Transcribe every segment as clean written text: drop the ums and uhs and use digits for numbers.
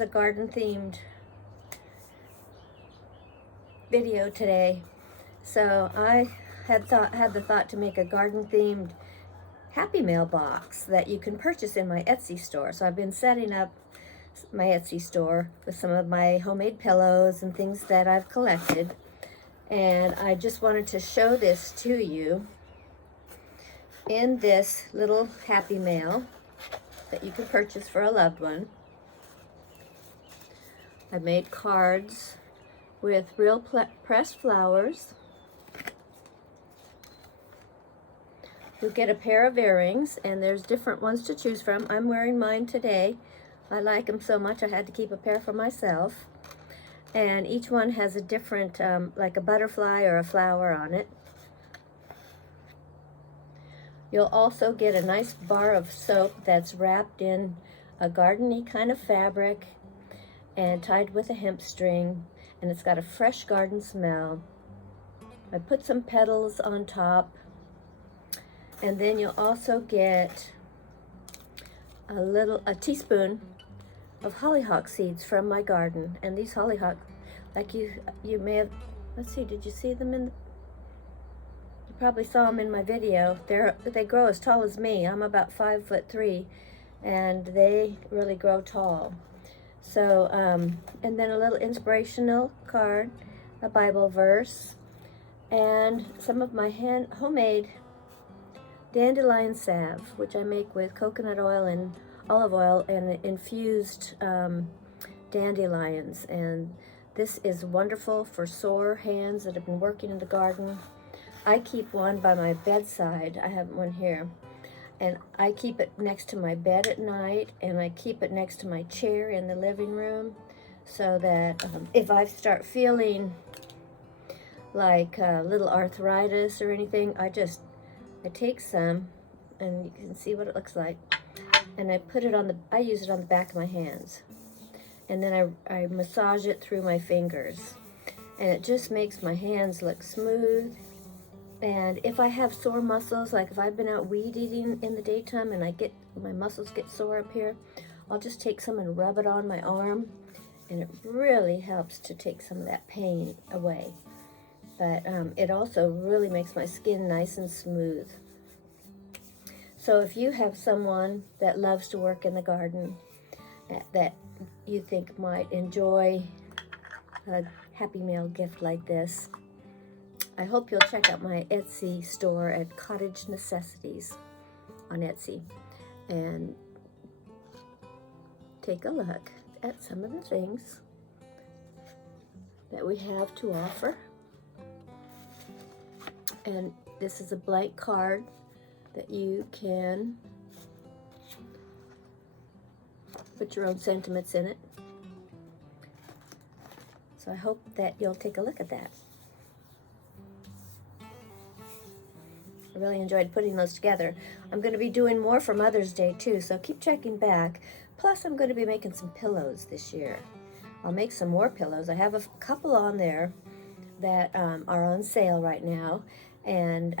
is a garden themed video today. So I had the thought to make a garden themed Happy Mail box that you can purchase in my Etsy store. So I've been setting up my Etsy store with some of my homemade pillows and things that I've collected. And I just wanted to show this to you in this little Happy Mail that you can purchase for a loved one. I made cards with real pressed flowers. You'll get a pair of earrings, and there's different ones to choose from. I'm wearing mine today. I like them so much I had to keep a pair for myself. And each one has a different, like a butterfly or a flower on it. You'll also get a nice bar of soap that's wrapped in a garden-y kind of fabric and tied with a hemp string, and it's got a fresh garden smell. I put some petals on top, and then you'll also get a teaspoon of hollyhock seeds from my garden. And these hollyhock, like you may have, let's see, did you see them in the, you probably saw them in my video. They grow as tall as me. I'm about 5'3", and they really grow tall. So, and then a little inspirational card, a Bible verse, and some of my homemade dandelion salve, which I make with coconut oil and olive oil and infused dandelions. And this is wonderful for sore hands that have been working in the garden. I keep one by my bedside. I have one here. And I keep it next to my bed at night, and I keep it next to my chair in the living room, so that if I start feeling like a little arthritis or anything, I take some, and you can see what it looks like, and I use it on the back of my hands, and then I massage it through my fingers, and it just makes my hands look smooth. And if I have sore muscles, like if I've been out weed eating in the daytime and my muscles get sore up here, I'll just take some and rub it on my arm, and it really helps to take some of that pain away. But it also really makes my skin nice and smooth. So if you have someone that loves to work in the garden that you think might enjoy a Happy Mail gift like this, I hope you'll check out my Etsy store at Cottage Necessities on Etsy and take a look at some of the things that we have to offer. And this is a blank card that you can put your own sentiments in it. So I hope that you'll take a look at that. I really enjoyed putting those together. I'm going to be doing more for Mother's Day too, so keep checking back. Plus, I'm going to be making some pillows this year. I'll make some more pillows. I have a couple on there that are on sale right now, and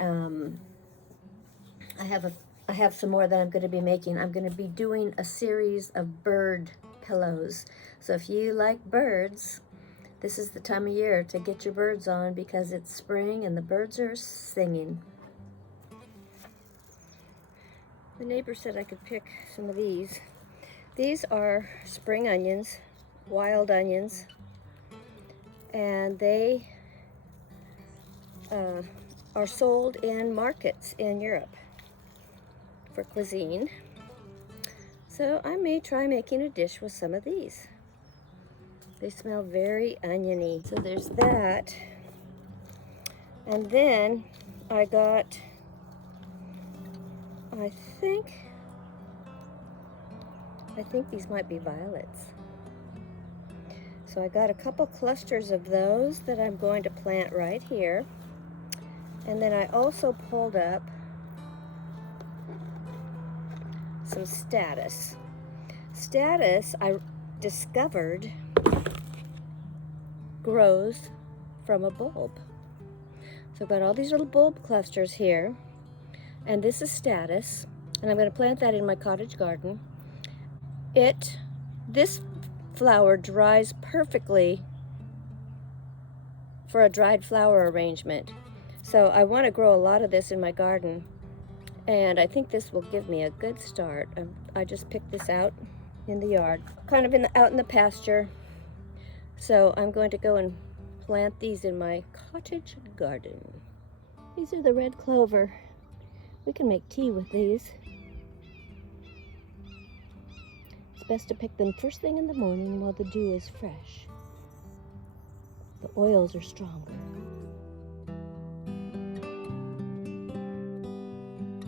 I have some more that I'm going to be making. I'm going to be doing a series of bird pillows. So if you like birds, this is the time of year to get your birds on, because it's spring and the birds are singing. The neighbor said I could pick some of these. These are spring onions, wild onions, and they are sold in markets in Europe for cuisine. So I may try making a dish with some of these. They smell very oniony. So there's that. And then I got, I think these might be violets. So I got a couple clusters of those that I'm going to plant right here. And then I also pulled up some statice. Statice, I discovered, grows from a bulb. So I've got all these little bulb clusters here, and this is statice, and I'm going to plant that in my cottage garden. This flour dries perfectly for a dried flower arrangement. So I want to grow a lot of this in my garden, and I think this will give me a good start. I just picked this out in the yard, kind of out in the pasture. So I'm going to go and plant these in my cottage garden. These are the red clover. We can make tea with these. It's best to pick them first thing in the morning while the dew is fresh. The oils are stronger.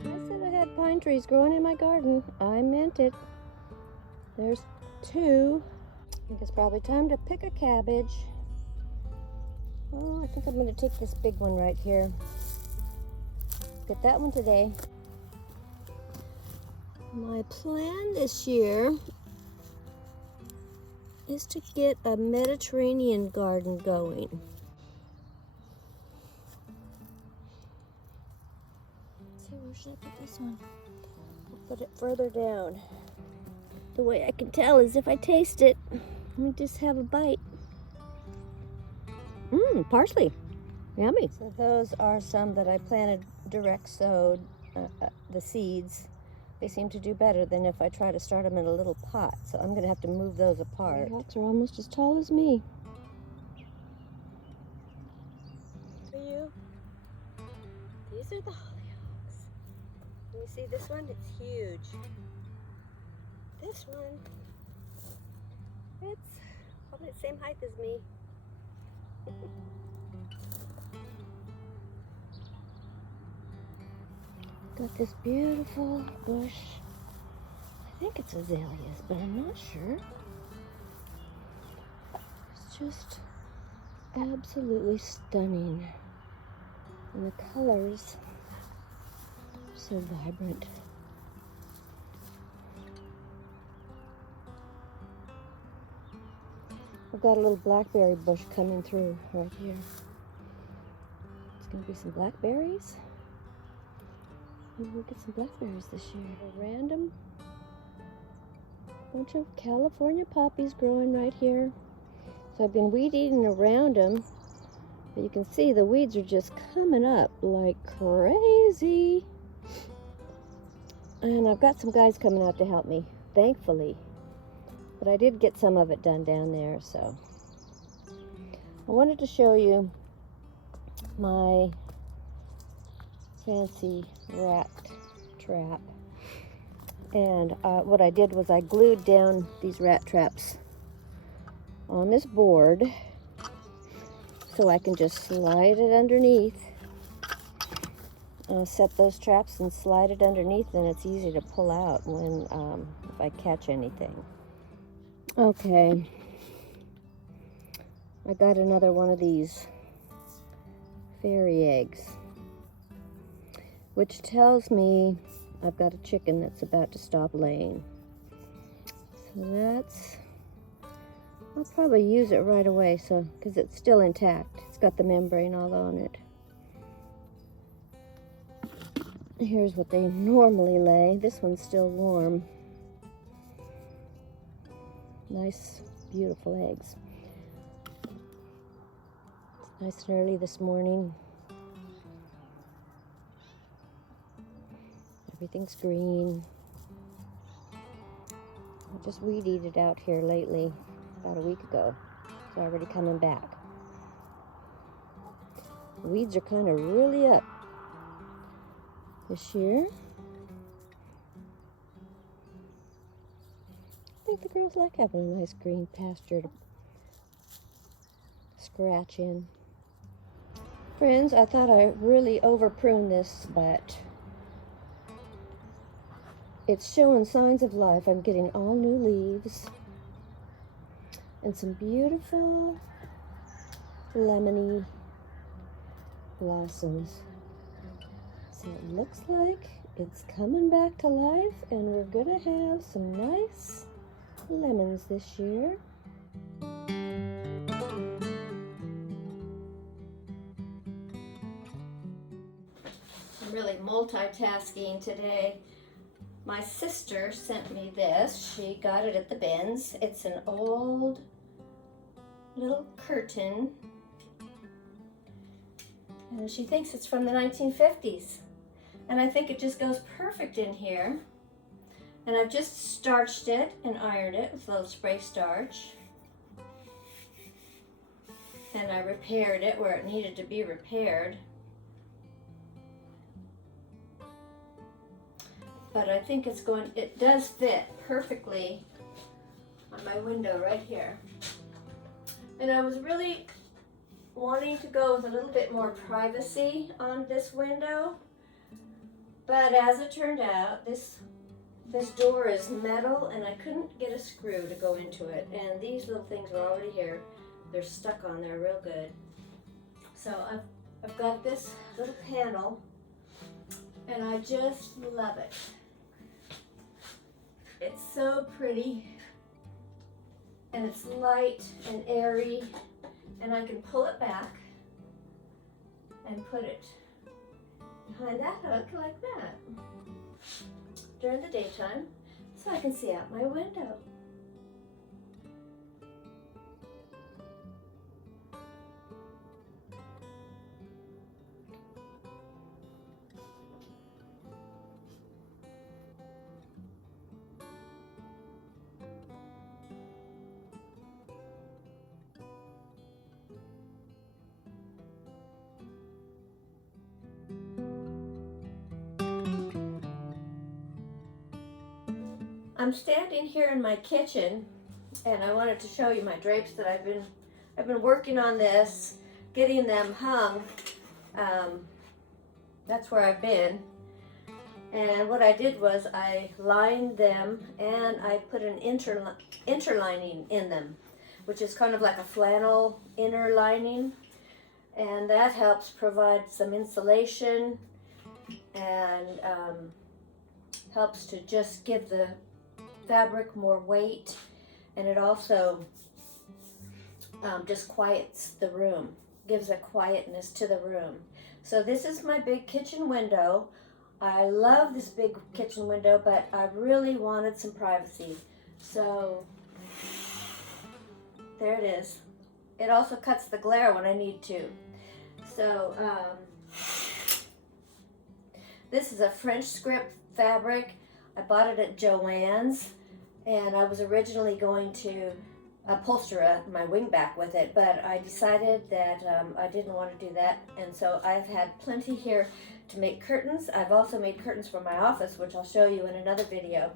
I said I had pine trees growing in my garden. I meant it. There's two. I think it's probably time to pick a cabbage. Oh, I think I'm going to take this big one right here. Get that one today. My plan this year is to get a Mediterranean garden going. Let's see, where should I put this one? I'll put it further down. The way I can tell is if I taste it. Let me just have a bite. Parsley. Yummy. So those are some that I planted direct sowed, the seeds. They seem to do better than if I try to start them in a little pot. So I'm going to have to move those apart. The pots are almost as tall as me. For you, these are the hollyhocks. Can you see this one? It's huge. This one, it's probably the same height as me. Got this beautiful bush. I think it's azaleas, but I'm not sure. It's just absolutely stunning. And the colors are so vibrant. I've got a little blackberry bush coming through right here. It's going to be some blackberries. Maybe we'll get some blackberries this year. A random bunch of California poppies growing right here. So I've been weed eating around them, but you can see the weeds are just coming up like crazy. And I've got some guys coming out to help me, thankfully. But I did get some of it done down there, so. I wanted to show you my fancy rat trap. And what I did was I glued down these rat traps on this board so I can just slide it underneath. Set those traps and slide it underneath, and it's easy to pull out when if I catch anything. Okay, I got another one of these fairy eggs, which tells me I've got a chicken that's about to stop laying. So I'll probably use it right away, so because it's still intact. It's got the membrane all on it. Here's what they normally lay. This one's still warm. Nice, beautiful eggs. It's nice and early this morning. Everything's green. I just weed-eated it out here lately, about a week ago. It's already coming back. The weeds are kind of really up this year. I think the girls like having a nice green pasture to scratch in. Friends, I thought I really over-pruned this, but it's showing signs of life. I'm getting all new leaves and some beautiful lemony blossoms. So it looks like it's coming back to life, and we're gonna have some nice lemons this year. I'm really multitasking today. My sister sent me this. She got it at the bins. It's an old little curtain, and she thinks it's from the 1950s. And I think it just goes perfect in here. And I've just starched it and ironed it with a little spray starch. And I repaired it where it needed to be repaired. But I think it does fit perfectly on my window right here. And I was really wanting to go with a little bit more privacy on this window. But as it turned out, this door is metal and I couldn't get a screw to go into it. And these little things were already here. They're stuck on there real good. So I've got this little panel and I just love it. It's so pretty and it's light and airy, and I can pull it back and put it behind that hook like that during the daytime so I can see out my window. I'm standing here in my kitchen and I wanted to show you my drapes that I've been working on this, getting them hung. That's where I've been. And what I did was I lined them and I put an interlining in them, which is kind of like a flannel inner lining. And that helps provide some insulation and helps to just give the fabric more weight, and it also just quiets the room, gives a quietness to the room. So this is my big kitchen window. I love this big kitchen window, but I really wanted some privacy. So there it is. It also cuts the glare when I need to. So this is a French script fabric. I bought it at Joann's, and I was originally going to upholster my wingback with it, but I decided that I didn't want to do that, and so I've had plenty here to make curtains. I've also made curtains for my office, which I'll show you in another video.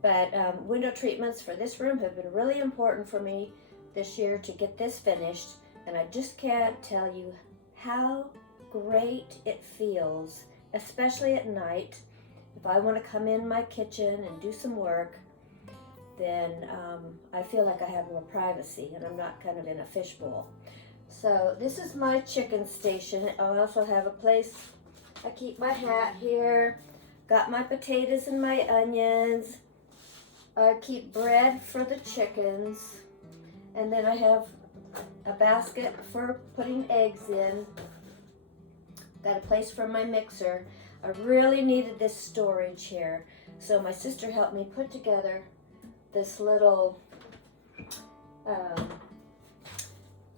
But window treatments for this room have been really important for me this year to get this finished, and I just can't tell you how great it feels, especially at night. If I want to come in my kitchen and do some work, then I feel like I have more privacy and I'm not kind of in a fishbowl. So this is my chicken station. I also have a place, I keep my hat here, got my potatoes and my onions. I keep bread for the chickens, and then I have a basket for putting eggs in. Got a place for my mixer. I really needed this storage here, so my sister helped me put together this little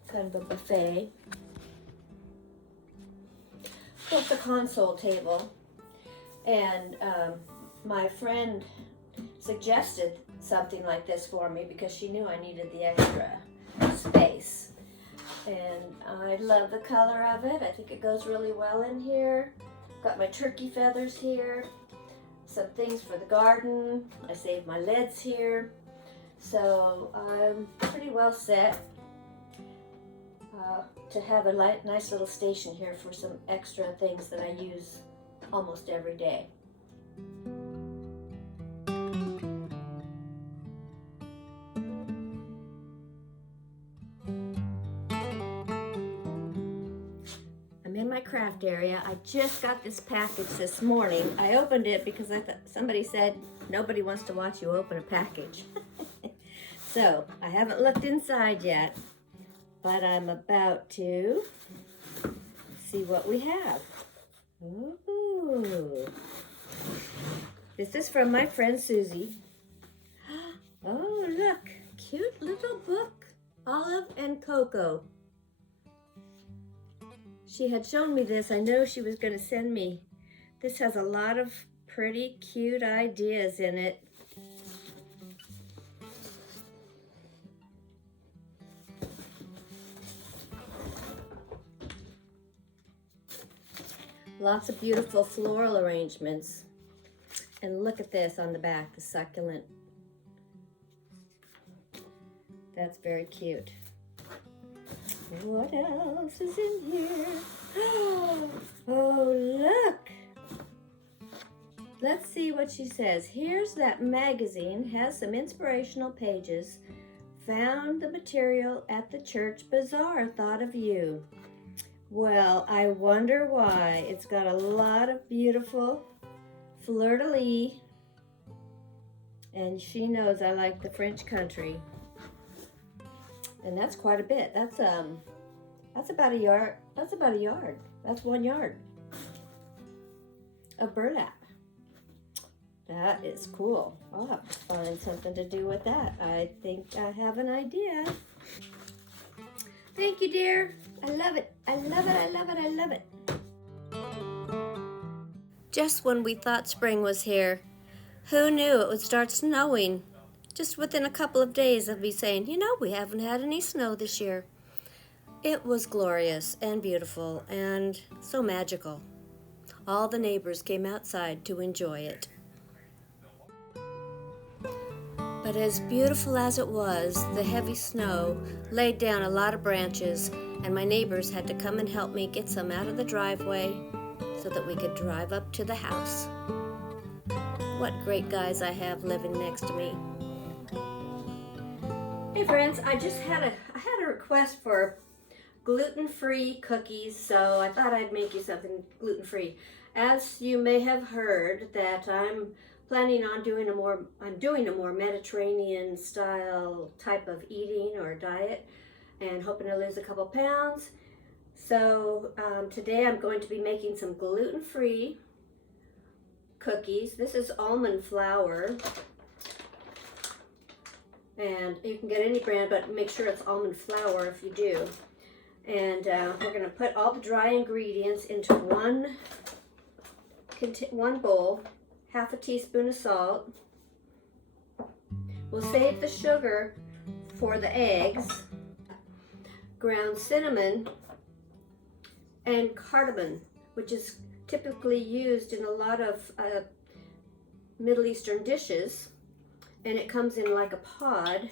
kind of a buffet. It's a console table, and my friend suggested something like this for me because she knew I needed the extra space. And I love the color of it. I think it goes really well in here. Got my turkey feathers here, some things for the garden. I saved my lids here. So I'm pretty well set to have a nice little station here for some extra things that I use almost every day. I'm in my craft area. I just got this package this morning. I opened it because I thought somebody said nobody wants to watch you open a package. So I haven't looked inside yet, but I'm about to see what we have. Ooh. This is from my friend Susie. Oh, look, cute little book, Olive and Cocoa. She had shown me this. I know she was going to send me. This has a lot of pretty cute ideas in it. Lots of beautiful floral arrangements. And look at this on the back, the succulent. That's very cute. What else is in here? Oh, look. Let's see what she says. Here's that magazine, has some inspirational pages. Found the material at the church bazaar, thought of you. Well, I wonder why. It's got a lot of beautiful fleur-de-lis, and she knows I like the French country. And that's quite a bit. That's about a yard. That's about a yard. That's 1 yard of burlap. That is cool. I'll have to find something to do with that. I think I have an idea. Thank you, dear. I love it. I love it. I love it. I love it. Just when we thought spring was here, who knew it would start snowing? Just within a couple of days of me saying, you know, we haven't had any snow this year. It was glorious and beautiful and so magical. All the neighbors came outside to enjoy it. But as beautiful as it was, the heavy snow laid down a lot of branches, and my neighbors had to come and help me get some out of the driveway so that we could drive up to the house. What great guys I have living next to me. Hey friends, I had a request for gluten-free cookies, so I thought I'd make you something gluten-free. As you may have heard, that I'm planning on doing a more Mediterranean style type of eating or diet, and hoping to lose a couple pounds. So today I'm going to be making some gluten-free cookies. This is almond flour, and you can get any brand, but make sure it's almond flour if you do. And we're going to put all the dry ingredients into one bowl. Half a teaspoon of salt. We'll save the sugar for the eggs, ground cinnamon, and cardamom, which is typically used in a lot of Middle Eastern dishes, and it comes in like a pod,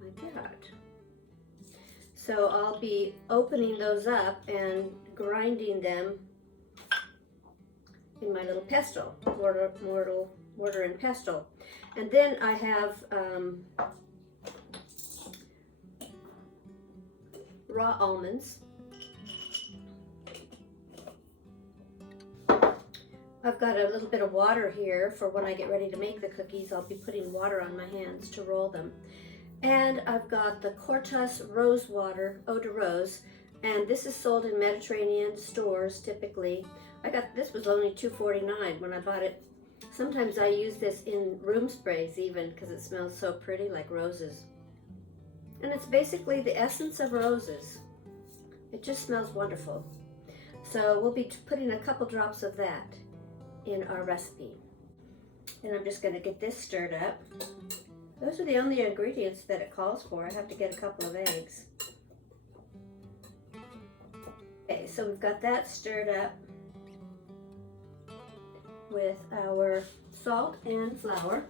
like that. So I'll be opening those up and grinding them in my little pestle, mortar and pestle. And then I have raw almonds. I've got a little bit of water here for when I get ready to make the cookies. I'll be putting water on my hands to roll them. And I've got the Cortus rose water, eau de rose, and this is sold in Mediterranean stores typically. This was only $2.49 when I bought it. Sometimes I use this in room sprays even because it smells so pretty, like roses. And it's basically the essence of roses. It just smells wonderful. So we'll be putting a couple drops of that in our recipe. And I'm just going to get this stirred up. Those are the only ingredients that it calls for. I have to get a couple of eggs. Okay, so we've got that stirred up with our salt and flour.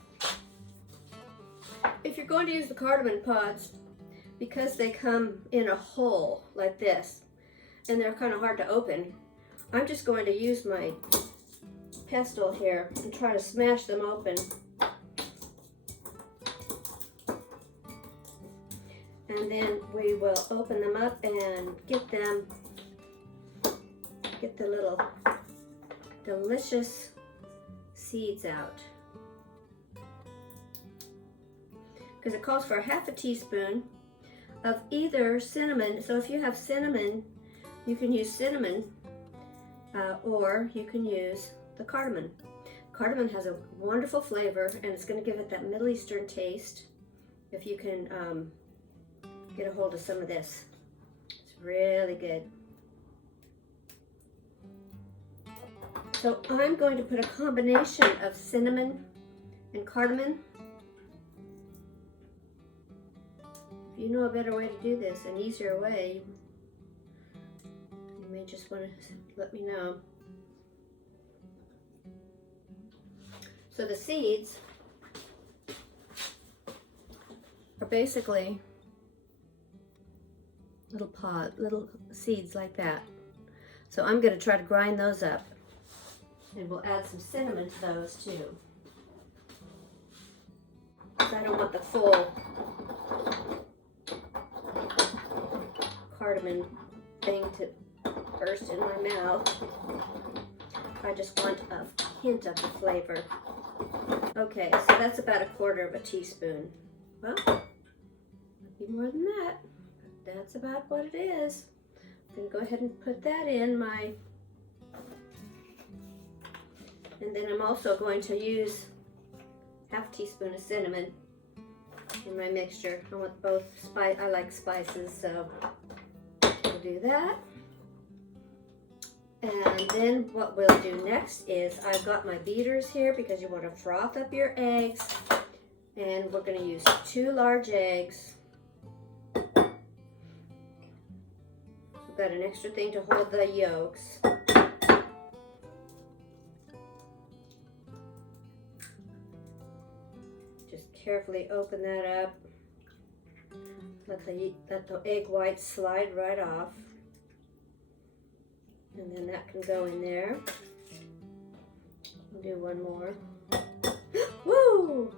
If you're going to use the cardamom pods, because they come in a hole like this and they're kind of hard to open, I'm just going to use my pestle here and try to smash them open. And then we will open them up and get the little delicious seeds out. Because it calls for half a teaspoon of either cinnamon. So if you have cinnamon, you can use cinnamon, or you can use the cardamom. Cardamom has a wonderful flavor, and it's going to give it that Middle Eastern taste. If you can get a hold of some of this, it's really good. So I'm going to put a combination of cinnamon and cardamom. If you know a better way to do this, an easier way, you may just want to let me know. So the seeds are basically little seeds like that. So I'm going to try to grind those up, and we'll add some cinnamon to those too. Because I don't want the full cardamom thing to burst in my mouth. I just want a hint of the flavor. Okay, so that's about 1/4 teaspoon. Well, might be more than that, but that's about what it is. I'm going to go ahead and put that in my, and then I'm also going to use 1/2 teaspoon of cinnamon in my mixture. I want both spice. I like spices, so we'll do that. And then what we'll do next is, I've got my beaters here because you want to froth up your eggs. And we're going to use 2 large eggs. We've got an extra thing to hold the yolks. Just carefully open that up. Let the egg whites slide right off. And then that can go in there. I'll do one more. Woo!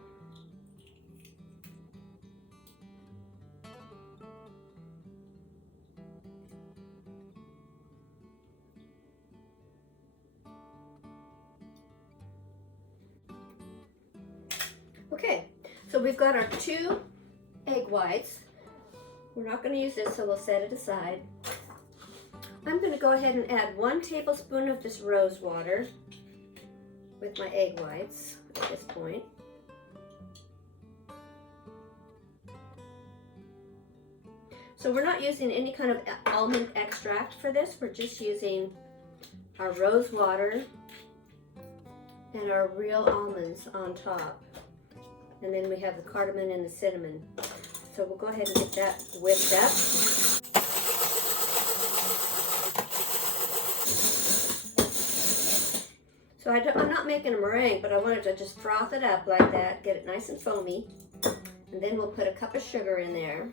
Okay, so we've got our 2 egg whites. We're not going to use this, so we'll set it aside. I'm going to go ahead and add 1 tablespoon of this rose water with my egg whites at this point. So we're not using any kind of almond extract for this. We're just using our rose water and our real almonds on top. And then we have the cardamom and the cinnamon. So we'll go ahead and get that whipped up. So I'm not making a meringue, but I wanted to just froth it up like that, get it nice and foamy. And then we'll put a cup of sugar in there.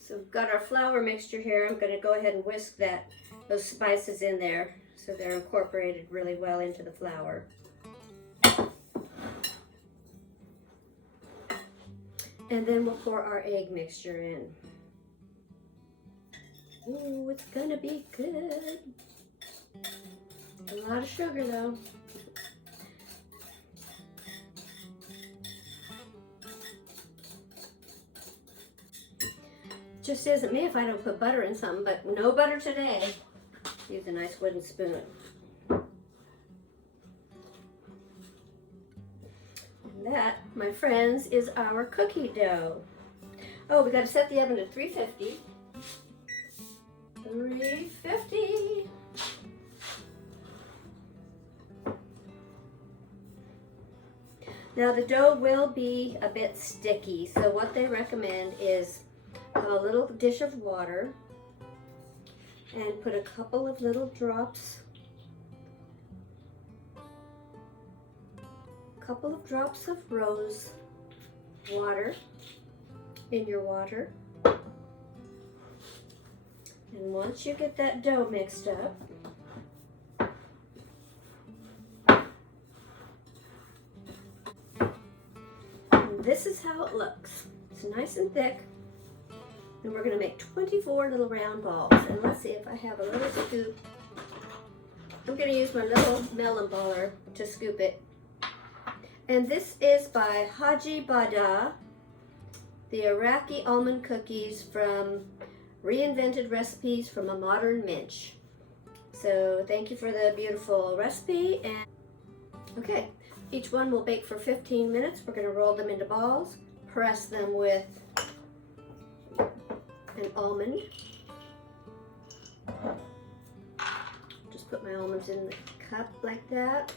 So we've got our flour mixture here. I'm going to go ahead and whisk those spices in there so they're incorporated really well into the flour. And then we'll pour our egg mixture in. Ooh, it's gonna be good. A lot of sugar though. Just isn't me if I don't put butter in something, but no butter today. Use a nice wooden spoon. That, my friends, is our cookie dough. Oh, we got to set the oven to 350. 350. Now the dough will be a bit sticky, so what they recommend is a little dish of water and put a couple of little drops of rose water in your water. And once you get that dough mixed up, this is how it looks. It's nice and thick. And we're going to make 24 little round balls. And let's see if I have a little scoop. I'm going to use my little melon baller to scoop it. And this is by Haji Bada, the Iraqi almond cookies from Reinvented Recipes from a Modern Minch. So thank you for the beautiful recipe. And okay, each one will bake for 15 minutes. We're going to roll them into balls, press them with an almond. Just put my almonds in the cup like that.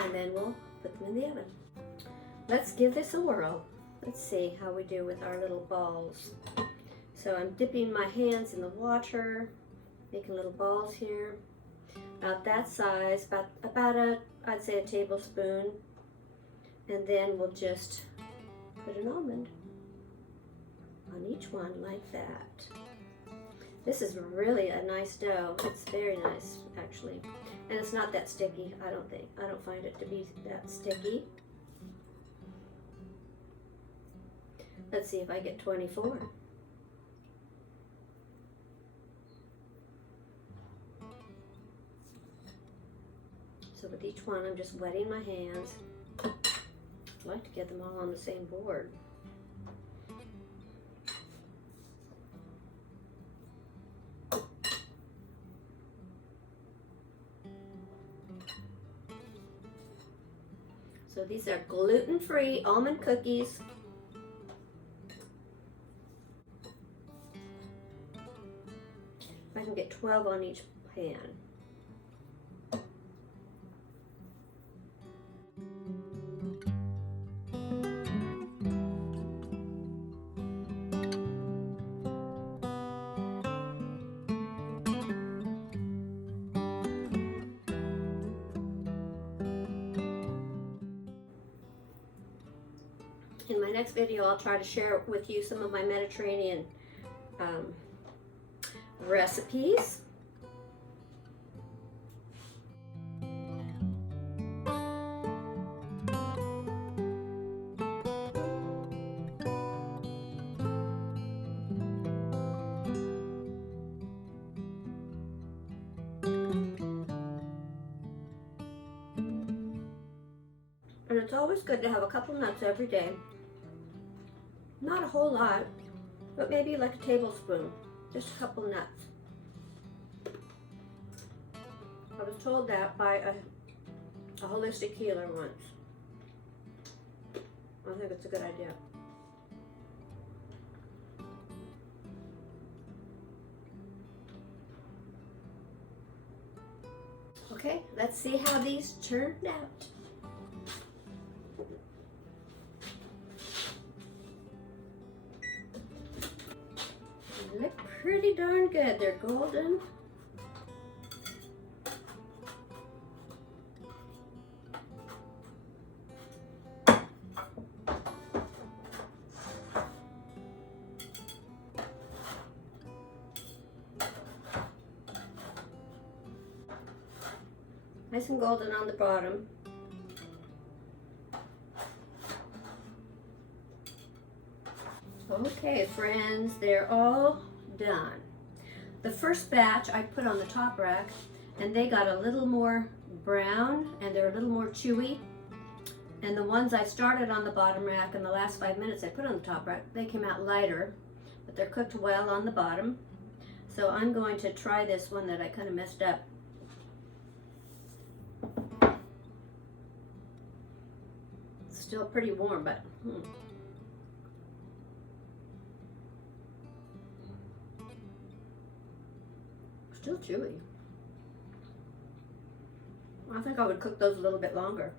And then we'll put them in the oven. Let's give this a whirl. Let's see how we do with our little balls. So I'm dipping my hands in the water, making little balls here. About that size, I'd say a tablespoon. And then we'll just put an almond on each one like that. This is really a nice dough. It's very nice, actually. And it's not that sticky, I don't think. I don't find it to be that sticky. Let's see if I get 24. So with each one, I'm just wetting my hands. I like to get them all on the same board. So these are gluten-free almond cookies. I can get 12 on each pan. In my next video, I'll try to share with you some of my Mediterranean recipes. And it's always good to have a couple nuts every day. Not a whole lot, but maybe like a tablespoon, just a couple nuts. I was told that by a holistic healer once. I think it's a good idea. Okay, let's see how these turned out. They look pretty darn good. They're golden. Nice and golden on the bottom. Okay, friends, they're all done. The first batch I put on the top rack, and they got a little more brown and they're a little more chewy. And the ones I started on the bottom rack in the last 5 minutes I put on the top rack, they came out lighter, but they're cooked well on the bottom. So I'm going to try this one that I kind of messed up. It's still pretty warm, but still chewy. I think I would cook those a little bit longer.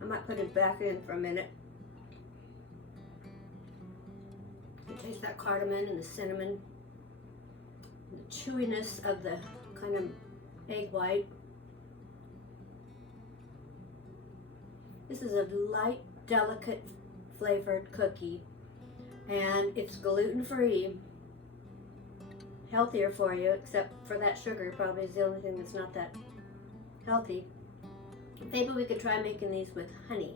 I might put it back in for a minute. You taste that cardamom and the cinnamon, and the chewiness of the kind of egg white. This is a light, delicate flavored cookie, and it's gluten-free. Healthier for you, except for that sugar probably is the only thing that's not that healthy. Maybe we could try making these with honey.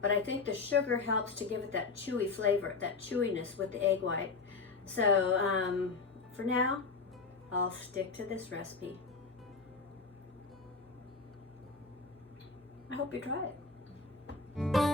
But I think the sugar helps to give it that chewy flavor, that chewiness with the egg white. So for now, I'll stick to this recipe. I hope you try it.